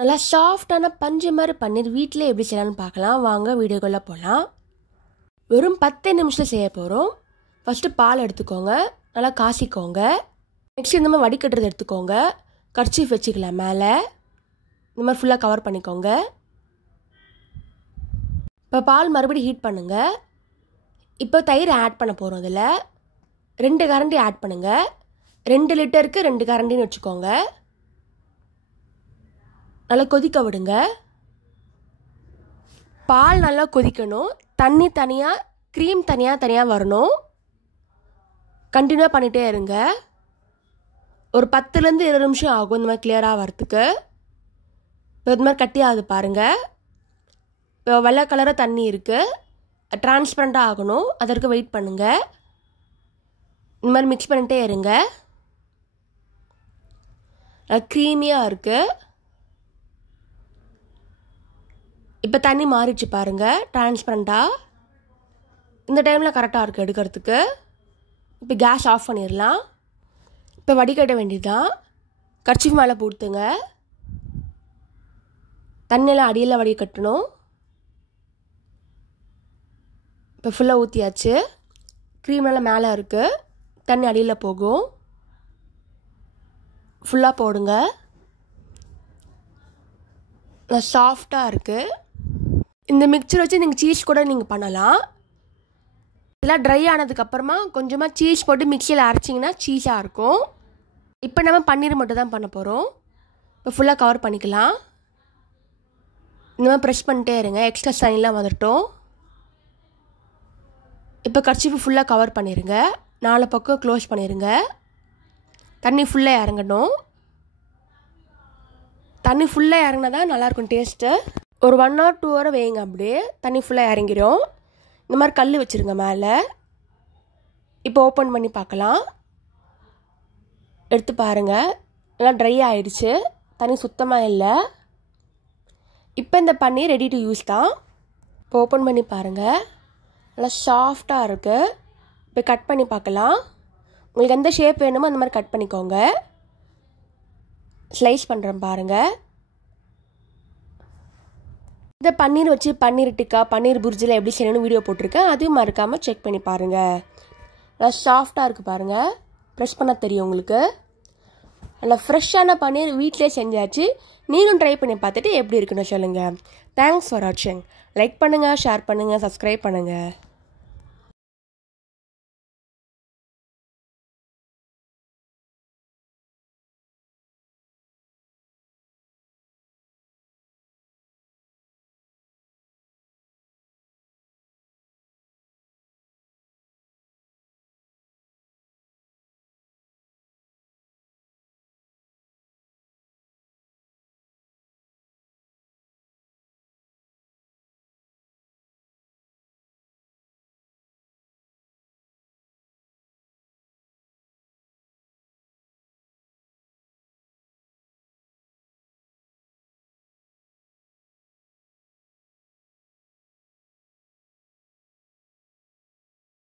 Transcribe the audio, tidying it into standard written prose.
நல்லா சாஃப்டான பஞ்சு மாதிரி பன்னீர் வீட்டில் எப்படி செய்யலாம்னு பார்க்கலாம். வாங்க வீடியோக்குள்ளே போகலாம். வெறும் 10 நிமிஷத்தில் செய்ய போகிறோம். ஃபஸ்ட்டு பால் எடுத்துக்கோங்க, நல்லா காசிக்கோங்க. நெக்ஸ்ட் இந்த மாதிரி வடிகட்டுறது எடுத்துக்கோங்க. கர்ச்சீஃப் வச்சுக்கலாம் மேலே, இந்த மாதிரி ஃபுல்லாக கவர் பண்ணிக்கோங்க. இப்போ பால் மறுபடியும் ஹீட் பண்ணுங்கள். இப்போ தயிர் ஆட் பண்ண போகிறோம். இதில் 2 கரண்டி ஆட் பண்ணுங்கள். 2 லிட்டருக்கு 2 கரண்டின்னு வச்சுக்கோங்க. நல்லா கொதிக்க விடுங்க. பால் நல்லா கொதிக்கணும். தண்ணி தனியாக, க்ரீம் தனியாக வரணும். கண்டினியூவாக பண்ணிகிட்டே இருங்க. ஒரு 10லேருந்து 20 நிமிஷம் ஆகும் இந்த மாதிரி கிளியராக வரத்துக்கு. இப்போ இது மாதிரி கட்டி ஆகுது பாருங்கள். இப்போ வெள்ளை கலராக தண்ணி இருக்குது, டிரான்ஸ்பரண்ட்டாக ஆகணும். அதற்கு வெயிட் பண்ணுங்கள். இந்த மாதிரி மிக்ஸ் பண்ணிகிட்டே இருங்க. க்ரீமியாக இருக்குது. இப்போ தண்ணி மாறிடுச்சு பாருங்கள், டிரான்ஸ்பரண்ட்டாக. இந்த டைமில் கரெக்டாக இருக்குது எடுக்கிறதுக்கு. இப்போ கேஸ் ஆஃப் பண்ணிடலாம். இப்போ வடிகட்ட வேண்டியதுதான். கர்ச்சீஃப் மேலே போட்டுங்க. தண்ணியெல்லாம் அடியில் வடிகட்டணும். இப்போ ஃபுல்லாக ஊற்றியாச்சு. க்ரீம் எல்லாம் மேலே இருக்குது, தண்ணி அடியில் போகும். ஃபுல்லாக போடுங்க. சாஃப்டாக இருக்குது. இந்த மிக்சர் வச்சு நீங்கள் சீஸ் கூட நீங்கள் பண்ணலாம். இதெல்லாம் ட்ரை ஆனதுக்கப்புறமா கொஞ்சமாக சீஸ் போட்டு மிக்சியில் அரைச்சிங்கன்னா சீஸாக இருக்கும். இப்போ நம்ம பன்னீர் மட்டும் தான் பண்ண போகிறோம். இப்போ ஃபுல்லாக கவர் பண்ணிக்கலாம். இந்த மாதிரி ப்ரெஷ் பண்ணிட்டே இருங்க, எக்ஸ்ட்ரா தண்ணிலாம் வந்துட்டோம். இப்போ கர்ச்சீஃப் ஃபுல்லாக கவர் பண்ணிடுங்க. 4 பக்கம் க்ளோஸ் பண்ணிடுங்க. தண்ணி ஃபுல்லாக இறங்கணும். தண்ணி ஃபுல்லாக இறங்கினா தான் நல்லாயிருக்கும் டேஸ்ட்டு. ஒரு 1 or 2 hour வேங்க. அப்படியே தண்ணி ஃபுல்லாக இறங்கிடும். இந்த மாதிரி கல் வச்சுருங்க மேலே. இப்போ ஓப்பன் பண்ணி பார்க்கலாம். எடுத்து பாருங்கள், எல்லாம் ட்ரை ஆகிடுச்சு, தண்ணி சுத்தமாக இல்லை. இப்போ இந்த பன்னீர் ரெடி டு யூஸ் தான். இப்போ ஓப்பன் பண்ணி பாருங்கள், நல்லா சாஃப்டாக இருக்குது. இப்போ கட் பண்ணி பார்க்கலாம். உங்களுக்கு எந்த ஷேப் வேணுமோ அந்த மாதிரி கட் பண்ணிக்கோங்க. ஸ்லைஸ் பண்ணுறேன் பாருங்கள். இந்த பன்னீர் வச்சு பன்னீர் டிக்கா, பன்னீர் புர்ஜில் எப்படி செய்யணும்னு வீடியோ போட்டிருக்கேன். அதையும் மறக்காமல் செக் பண்ணி பாருங்கள். நல்லா சாஃப்டாக இருக்குது பாருங்கள், ப்ரெஷ் பண்ண தெரியும் உங்களுக்கு. நல்லா ஃப்ரெஷ்ஷான பன்னீர் வீட்டிலே செஞ்சாச்சு. நீங்களும் ட்ரை பண்ணி பார்த்துட்டு எப்படி இருக்குன்னு சொல்லுங்கள். தேங்க்ஸ் ஃபார் வாட்சிங். லைக் பண்ணுங்கள், ஷேர் பண்ணுங்கள், சப்ஸ்கிரைப் பண்ணுங்கள்.